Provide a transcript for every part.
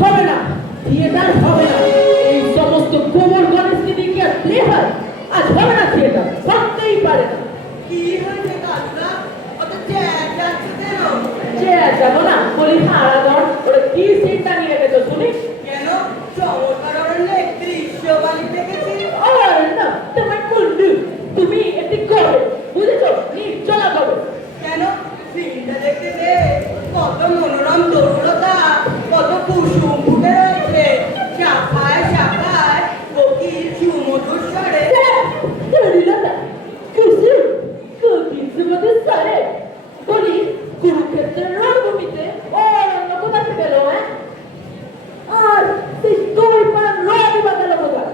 হবে না, থিয়েটার হবে না। এই সমস্ত কোমর পরিস্থিতি কি আর প্লে হয়? আজ হবে না থিয়েটার, করতেই পারে না। কি হয়েছে কাজটা? অত চেয়ার যাচ্ছে কেন? যে যাবো না, বলি হারা ধর, ওরা কি সিনটা নিয়ে গেছো শুনি। কেন? চমৎকার অরণ্যে দৃশ্য বালি দেখেছি। আর না, তোমার মুন্ডু, তুমি এটি করবে, বুঝেছো? নির্জলা করবে। কেন? সিনটা দেখতে দে, কত মনোরম তরুণতা, কত কুসুম ফুটে রয়েছে, শাখায় শাখায় কোকিল সুমধুর স্বরে। তরুণতা, কুসুম, কোকিল সুমধুর স্বরে। বলি, কুরুক্ষেত্রের রণভূমিতে অরণ্য কোথা থেকে এলো, হ্যাঁ? আর সেই তোলপাড়ার রণই বা গেল কোথায়?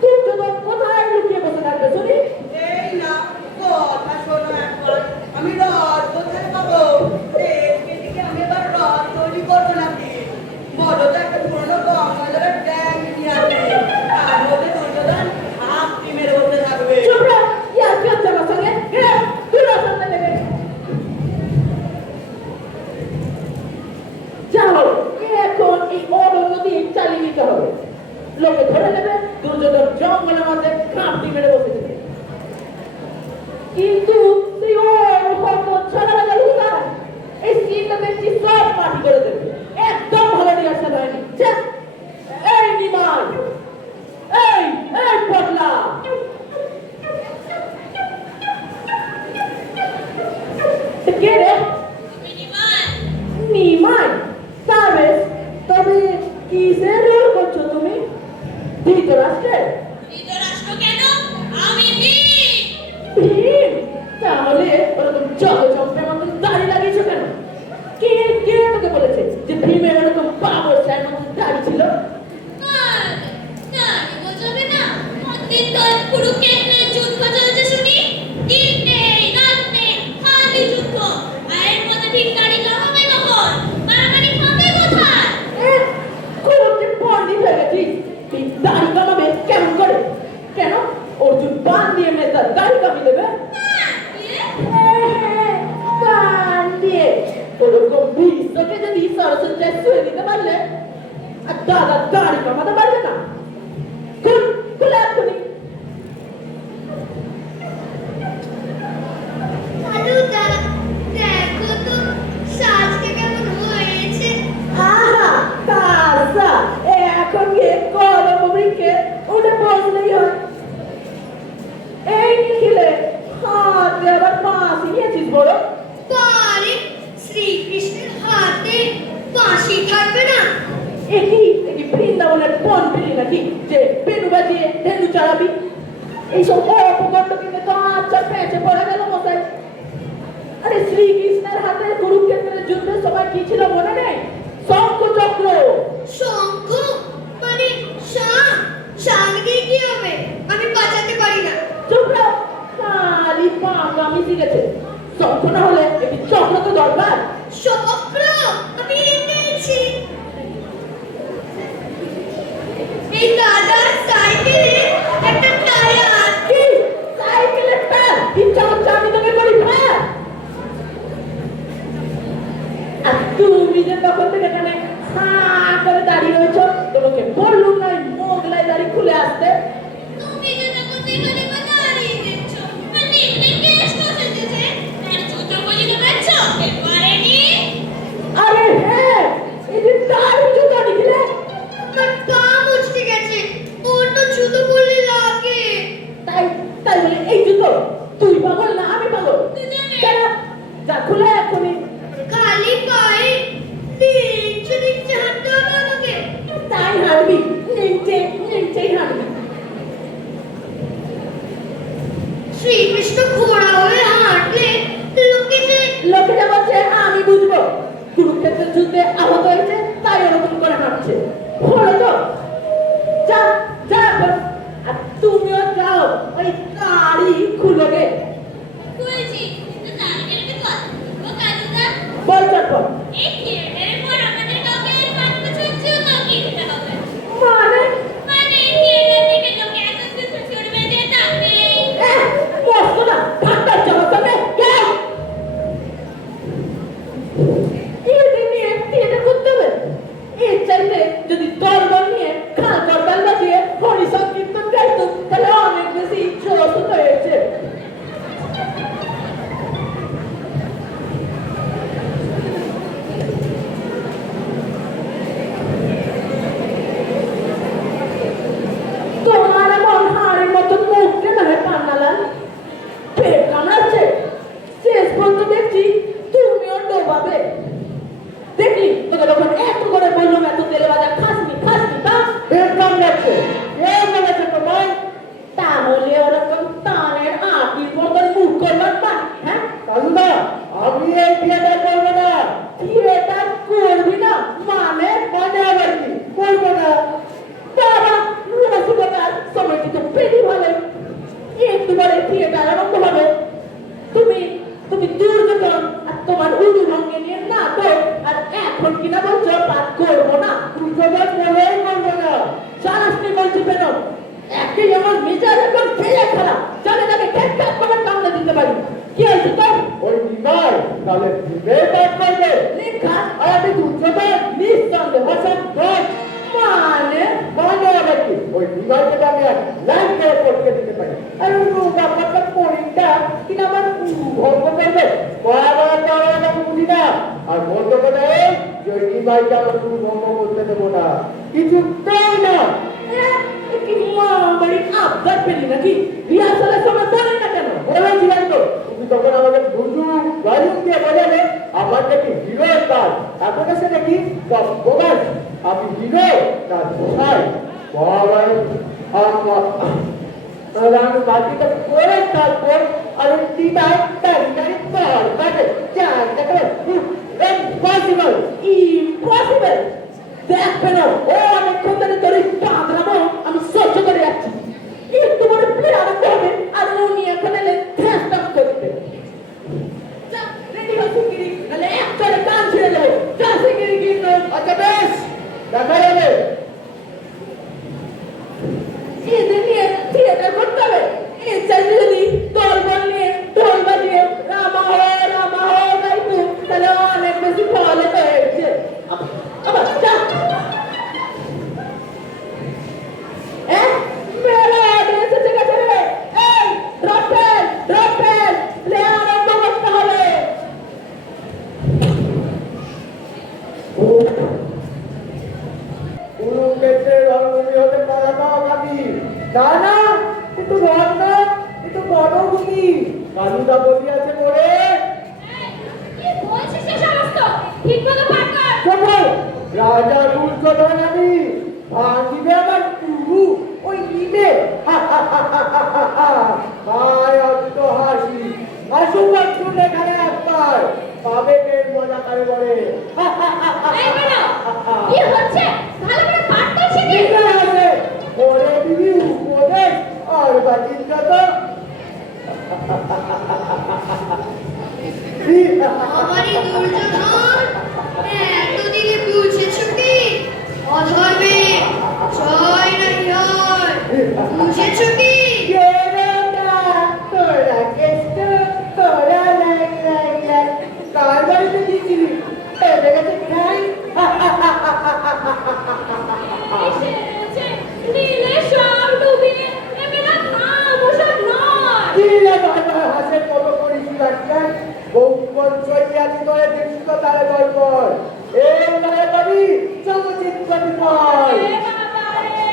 দুর্যোধন কোথায় লুকিয়ে বসে থাকবে শুনি? এই না, কথা শোনো একবার। আমি রথ কোথায় পাবো? এদিকে আমি এবার রথ তৈরি করবো নাকি? বলো তো, একটা পুরোনো গঙ্গাজলের ট্যাঙ্ক নিয়ে আসি, তার মধ্যে দুর্যোধন হাঁপটি মেরে বসে থাকবে। চুপ রহ, ইয়ার কি হচ্ছে আমার সঙ্গে? তুই রসনটা নেবে। যাও, এখন এই অরণ্য দিয়ে চালিয়ে নিতে হবে। লোকে ধরে নেবে দুর্যোধন জঙ্গলের মধ্যে খাপটি মেরে বসে দেবে। কিন্তু সেই ছড়া গেল কোথায়? এই সিনটা দেখছি সব মাটি করে দেবে। একদম ভালো রিহার্সাল হয়নি। ছ্যা! এই নিমাই, এই এই পটলা, কে রে? নিমাই? তা বেশ, তবে কিসের রোল করছো তুমি? ধৃতরাষ্ট্রের? ভীম? তাহলে ওরকম জগজম্পের মতন দাড়ি লাগিয়েছো কেন? কে কে তোকে বলেছে যে ভীমের এরকম বাবরসার মতন দাড়ি ছিল? কুরুক্ষেত্রের যুদ্ধ চলছে শুনি, দিন নেই রাত নেই, খালি যুদ্ধ। আর এর মধ্যে ভিখারি হবে কখন? মারামারি হবে কোথায়? কুরুক্ষেত্রে পণ্ডিত হয়ে গেছিস, তুই দাড়ি কামাবে কেমন করে? কেন অর্জুন বান দিয়ে এমনি তার দাড়ি কামিয়ে দেবে? কান দিয়ে ওরকম বিশ্বকে যদি সরস্বতী শুয়ে দিতে পারলে, আর দাদা দাড়ি কামাতে পারবে না? খুলে এক্ষুনি। দেখো তো সাজটা কেমন হয়েছে। আহা, তাজা, এখন গিয়ে কলম বৃক্ষে উঠে বসলেই হয়। এই নিখিলে, হাতে আবার ফাঁসি নিয়েছিস বড়? বারে, শ্রীকৃষ্ণের হাতে ফাঁসি থাকবে না? একই বৃন্দাবনের বন পেলি নাকি যে পেনু বাজিয়ে ধেনু চালাবি? এইসব অপকর্ম কিন্তু কাঁচা পেঁচে পড়ে গেল মশাই। আরে শ্রীকৃষ্ণের হাতে কুরুক্ষেত্রের যুদ্ধে সবাই কি ছিল মনে নেই? শঙ্খ চক্র। শঙ্খ মানে শাঁখ? শাঁখ দিয়ে কি হবে? আমি বাঁচাতে পারি না। চুপ রহ, খালি পাকামি শিখেছে। শঙ্খ না হলে একটি চক্র তো দরকার। চক্র আমি এনেছি। এই দাদার সাইকেলে একটা টায়ার। কি সাইকেলের টায়ার? ইচ্ছা হচ্ছে আমি তোকে বলি ফায়ার। আর তুমি যে তখন থেকে এখানে হাঁ করে দাঁড়িয়ে রয়েছ, তোমাকে বললুম না মোগলাই দাড়ি খুলে আসতে? তুমি যে তখন এখানে দাঁড়িয়ে দেখছো, আর নিচে কেস বসেছে, আর জুতো বুঝিতে পারছো? পারেনি। আরে হ্যাঁ, এই যে দাড়ি জুতো নিখিলে। আমার পা মুচকে গেছে, অন্য জুতো পরলে লাগে। তাই তাই বলে এই জুতো? তুই পাগল না আমি পাগল? দুজনে। কেন? যা খুলে এক্ষুনি। খালি পায়ে নিচে নিচে হাঁটতে হবে আমাকে। তাই হাঁটবি, নিচেই হাঁটবি। শ্রীকৃষ্ণ ঘোড়া হয়ে হাঁটলে লোকে যা বলছে আমি বুঝবো। কুরুক্ষেত্রের যুদ্ধে আহত হয়েছে তাই ওরকম করে হাঁটছে, হলো তো? যা যা এখন। আর তুমিও যাও, ওই দাড়ি খুলে গে। বলছি তো দাঁড়িয়ে রেখে কথা ও কাজুদা। বল চটপট। এই থিয়েটারের পর আমাদের কাউকে 5 বছর জুতো কিনতে হবে। মানে মানে থিয়েটার থেকে লোকে এত জুতো ছুড়বে যে তাকে মস্ত না ঠান্ডার জমা তবে কেন? থিয়েটার করতে হবে যদি দলবল নিয়ে খাল করবার লাগিয়ে হরি সংকীর্তন গাইতো তাহলে অনেক বেশি জোশ হয়েছে। তোমার এমন হাড়ের মতন মুখ কেন হে পান্নালাল? পেট কামড়াচ্ছে। শেষ পর্যন্ত দেখছি তুমিও ডোবাবে। দেখলি তোকে যখন এত করে বললাম এত তেলে ভাজা খাসনি খাসনি তা পেট কামড়াচ্ছে। কে বলেছে তোমায়? তাহলে ওরকম তানের আটির মতন মুখ করবার পান, হ্যাঁ? কালুদা, আমি এই থিয়েটার করবো না। থিয়েটার করবি না মানে? মানে আবার কি? করবো না। বাবা রসিকতার সময়টি তো পেলি ভালো। একটু পরে থিয়েটার আরম্ভ হবে। তুমি তুমি দুর্যোধন আর তোমার উলু ভঙ্গে নিয়ে নাটক, আর এখন কিনা বলছো পাঠ করবো না। দুর্যোধন বলেই করবো না। চালাসনি বলছি কেন? একই আমার মেজাজ এখন ফেলে খেলা, জানে তাকে ঠেক ঠেক করে কামড়ে দিতে পারি। কি হয়েছে তোর? ওই নিমাই তাহলে দিবে পাঠ করবে। লেখা আর আমি দুর্যোধন নিঃসন্দেহ অসম্ভব। মানে মানে আবার কি? ওই নিমাইকে তো আমি আর লাইন করে পড়তে দিতে পারি। আর ওই ব্যাপারটা পরীক্ষা কিনা আমার ভঙ্গ করবে। মহাভারত আমি বুঝি না। আর বলতে পারে যে ওই নিমাইকে আমার শুরু ভঙ্গ করতে দেবো না, কিছুতেই না। কি মা বড়ি আবদার পেলি নাকি? রিহার্সালের সময় বলেন না কেন? বলেছিলাম তো, তুমি তখন আমাকে বুঝু গাড়িও দিয়ে বোঝালে আমার নাকি হিরোর কাজ। এখন এসে দেখি সব বোগাস। আমি হিরো না ভাই মহাভারত আমি বাকিটা করে থাকবো। আর ওই দিদার তাড়াতাড়ি পার কাটে চার টাকা ইম্পসিবল। ইম্পসিবল। দেখ পেল ও অনেকক্ষণ ধরে তোর এই পাগলামো আমি সহ্য করে যাচ্ছি। একটু পরে প্লে আরম্ভ হবে আর উনি এখন এলেন ঠেসটাস করতে। যা রেডি হও শিগগিরি, নাহলে এক চলে কান ছিঁড়ে দেবো। যা শিগগিরি কিন্তু। আচ্ছা বেশ, দেখা যাবে। এদের নিয়ে থিয়েটার করতে হবে। এর চাইতে যদি দলবল নিয়ে ঢোল বাজিয়ে রামা হো গাইতো তাহলে অনেক বেশি ফলে হয়েছে। আবার যা মেলা অডিয়েন্স এসে গেছে রে। এই ড্রপ ফেল প্লে আরম্ভ করতে হবে। কুরুক্ষেত্রের রণভূমি হতে পলাতক আমি। না না, কিন্তু রণ না, কিন্তু বনভূমি। কালুদা বসিয়াছে পড়ে। কি বলছিস সে সমস্ত? ঠিকমতো পাঠ কর। শোনো, রাজা দুর্যোধন আমি। ভাঙিবে আমার কুরু ওই নিমে। হায় অন্ত হাসি। আসুন আসুন এখানে একবার। আবেগের মজা করে বলে। এই বেরো। কি হচ্ছে? ভালো করে পাঠ তো শিখি। ঠিক আছে, ওরে দিবি উপদেশ আর বাকি যত আমারই দুর্যোধন এতদিনে বুঝেছো কি? অধর্মে জয় নাই হয়। বুঝেছো কি? তোরা কেষ্ট তোরা লাই লাই লাই কার বাড়িতে দিয়েছিলি? এদের কাছে খাই। এসেছে নীলে সব ডুবিয়ে এবেলা খামোশাক নয়। দিলে বারবার হাসের মতো করিস ডাক্তার। বৌকন চলিয়াছি তোরে দৃষ্ট তারে গল্প। এই নয় পাবি চমচিত্র বিপদ। এ বাবা রে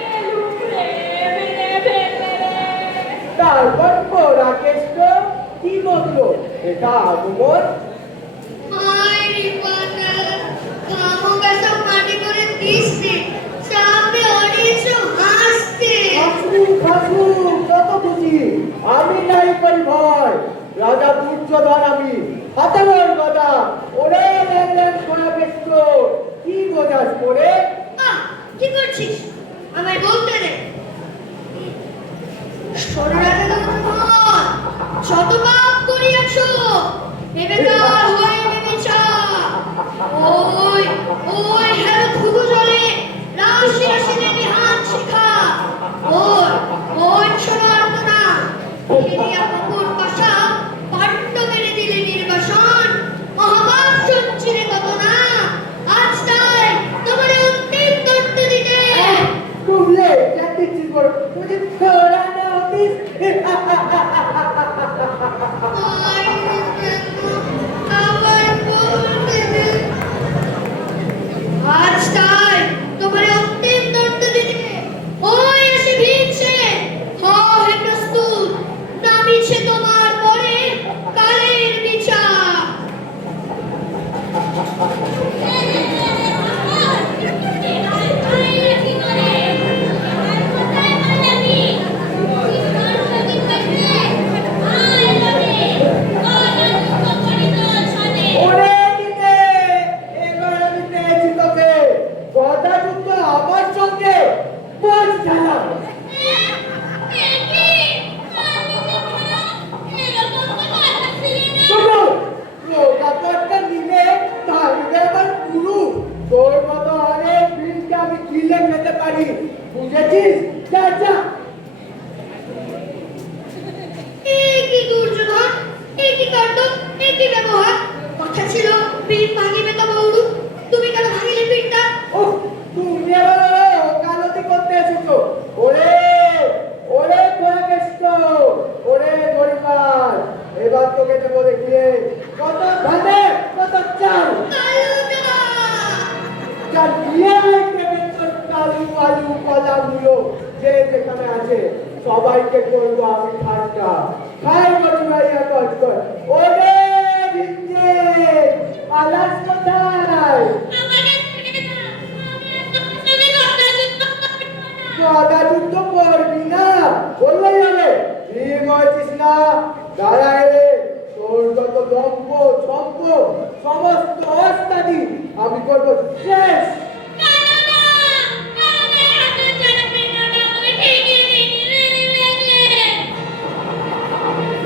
গেলুম রে বেলে বেলে রে। তারপর পোড়া কেষ্ট কি বলল? এটা আগমন। হায় রে পাতা কামোগা সব মাটি করে দিচ্ছে। সামনে অনেক হাসতে। খাসু কত খুশি। আমি নাই করি ভয়। রাজা দুর্যোধন আমি। হাতে বল গদা। ওরে ল্যাং সোনা কেষ্ট কি বোঝাস করে? কি করছিস? আমায় বলতে দে। সোনারাতে শত পাপ করিয়াছ, বেবেকার হয়ে নেমেছা। ওই ওই হেরো ধুধু জলে রাশি রাশি দেবী হাত শিখা। ওই সোনার না খেলিয়া পুকুর পাশা পাট্ট মেরে দিলে নির্বাসন। মহাভারত সঞ্চিরে কত না আজ তাই তোমার অন্তিম বস চালাও। শোনো, রোগাপটটা নিলে ভাঙবে আমার পুরু। তোর মতো অনেক বীজকে আমি গিলে খেতে পারি, বুঝেছিস? যা যা। কি দুর্যোধন, কি কাণ্ড, কি ব্যবহার। কথা ছিল পিঠ ভাঙিবে তো বৌরু, তুমি কেন ভাঙিলে পিঠটা? ও তুমি আবার ওকালতি করতে এসেছো? ওরে ওরে কোয়াকেষ্ট, ওরে গরিবার, এবার তোকে দেবো দেখিয়ে কত ভাবে কত চাল। যার বিয়ে হয়েছে তোর কালু আলু কলা মূলো যে যেখানে আছে সবাইকে করবো আমি ঠান্ডা। খাই গরিবাইয়া কষ্ট কর। ওরে ভিঞ্জে আলাস কোথায়? গদা যুদ্ধ করবি না বললেই হবে। ভীম হয়েছিস না, দাঁড়ায় রে। তোর যত দম্ভ ছম্প সমস্ত অস্তাদি আমি করবো শেষ।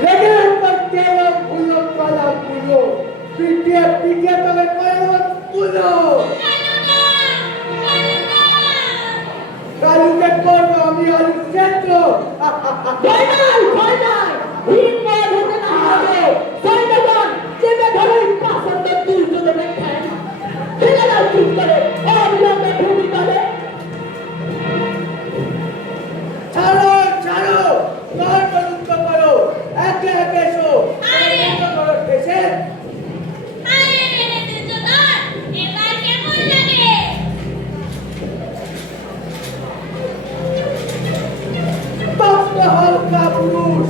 লেগে করতে ভুলো কলা ভুলো, পিটিয়ে পিটিয়ে তবে করবো ভুলো। কালুকে করবো আমি আলু সেদ্ধ। ভয় নাই, ভয় নাই। ভীম বধ হতে না হবে। সৈন্যগণ, চেপে ধরো এই পাষণ্ড দুর্যোধনের ঠ্যাং। ফেলে দাও ঠিক করে, অবিলম্বে ভূমিতলে। ছাড়ো ছাড়ো, গর্ব মুক্ত করো, একে একে এসো। করো ঠেসে। তপ্ত হালকা পুরুষ।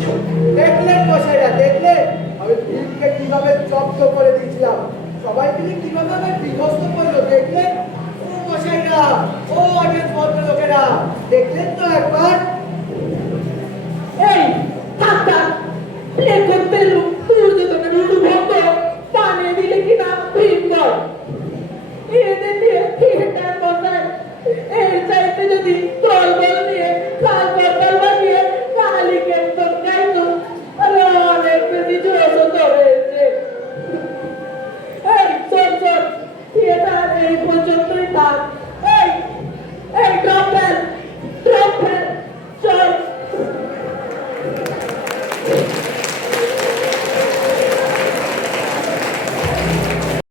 দেখলেন মশাইরা, দেখলেন আমি ভীমকে কিভাবে জব্দ করে দিয়েছিলাম। সবাই মিলে কিভাবে আমায় বিধ্বস্ত করলো দেখলেন? ও মশাইরা, ও অনেক ভদ্রলোকেরা, দেখলেন তো একবার? এই, থাক থাক। প্লে করতে এলুম দুর্যোধনের উড়ুভঙ্গ, বানিয়ে দিলে কিনা ভীমগণ। এদের নিয়ে থিয়েটার বসায়, এই